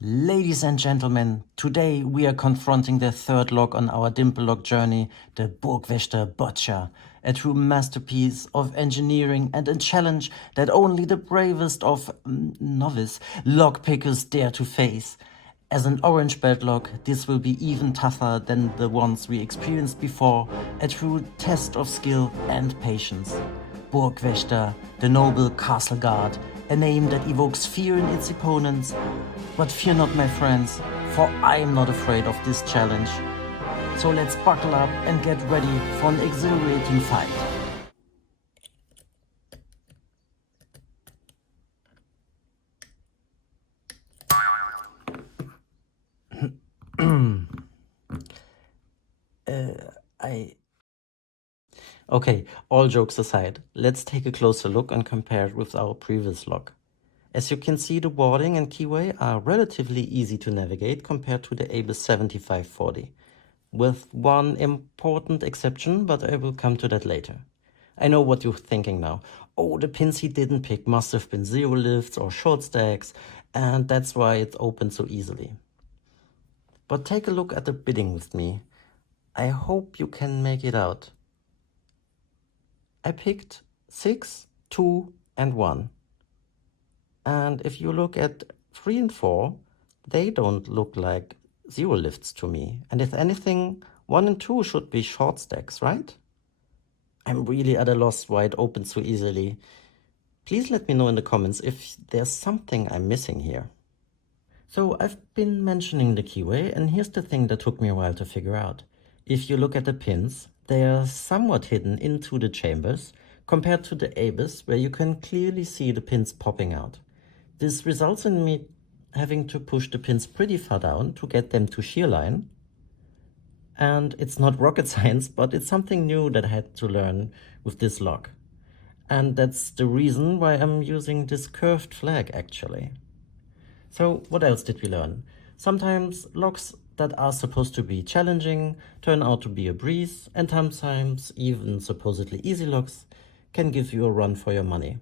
Ladies and gentlemen, today we are confronting the third lock on our Dimple lock journey, the Wächter BOCCIA, a true masterpiece of engineering and a challenge that only the bravest of novice lockpickers dare to face. As an orange belt lock, this will be even tougher than the ones we experienced before, a true test of skill and patience. Wächter, the noble castle guard, a name that evokes fear in its opponents. But fear not, my friends, for I am not afraid of this challenge. So let's buckle up and get ready for an exhilarating fight. Okay, all jokes aside, let's take a closer look and compare it with our previous lock. As you can see, the warding and keyway are relatively easy to navigate compared to the ABUS 7540, with one important exception, but I will come to that later. I know what you're thinking now. Oh, the pins he didn't pick must have been zero lifts or short stacks, and that's why it's opened so easily. But take a look at the bidding with me. I hope you can make it out. I picked 6, 2, and 1. And if you look at 3 and 4, they don't look like zero lifts to me. And if anything, 1 and 2 should be short stacks, right? I'm really at a loss why it opens so easily. Please let me know in the comments if there's something I'm missing here. So I've been mentioning the keyway, and here's the thing that took me a while to figure out. If you look at the pins, they are somewhat hidden into the chambers compared to the ABUS, where you can clearly see the pins popping out. This results in me having to push the pins pretty far down to get them to shear line. And it's not rocket science, but it's something new that I had to learn with this lock. And that's the reason why I'm using this curved flag actually. So what else did we learn? Sometimes locks that are supposed to be challenging turn out to be a breeze, and sometimes even supposedly easy locks can give you a run for your money.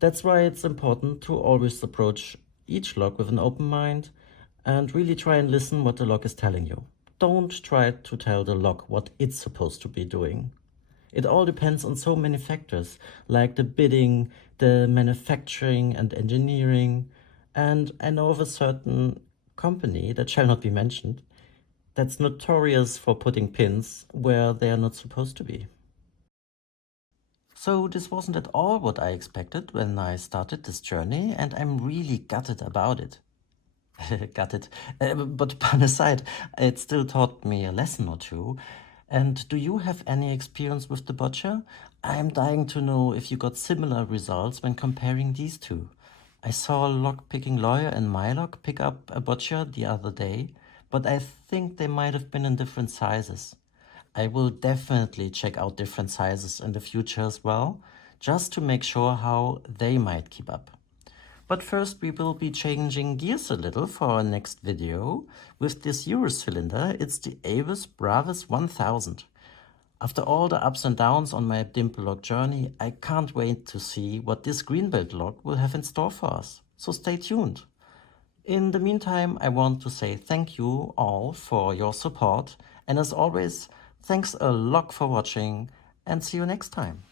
That's why it's important to always approach each lock with an open mind and really try and listen what the lock is telling you. Don't try to tell the lock what it's supposed to be doing. It all depends on so many factors, like the bidding, the manufacturing and engineering, and I know of a certain company that shall not be mentioned that's notorious for putting pins where they are not supposed to be. So this wasn't at all what I expected when I started this journey, and I'm really gutted about it. Gutted. But pun aside, it still taught me a lesson or two. And do you have any experience with the BOCCIA? I'm dying to know if you got similar results when comparing these two. I saw a lockpicking lawyer and my lock pick up a BOCCIA the other day, but I think they might have been in different sizes. I will definitely check out different sizes in the future as well, just to make sure how they might keep up. But first we will be changing gears a little for our next video. With this Euro cylinder, it's the ABUS Bravis 1000. After all the ups and downs on my Dimple lock journey, I can't wait to see what this greenbelt lock will have in store for us. So stay tuned. In the meantime, I want to say thank you all for your support, and as always, thanks a lot for watching, and see you next time.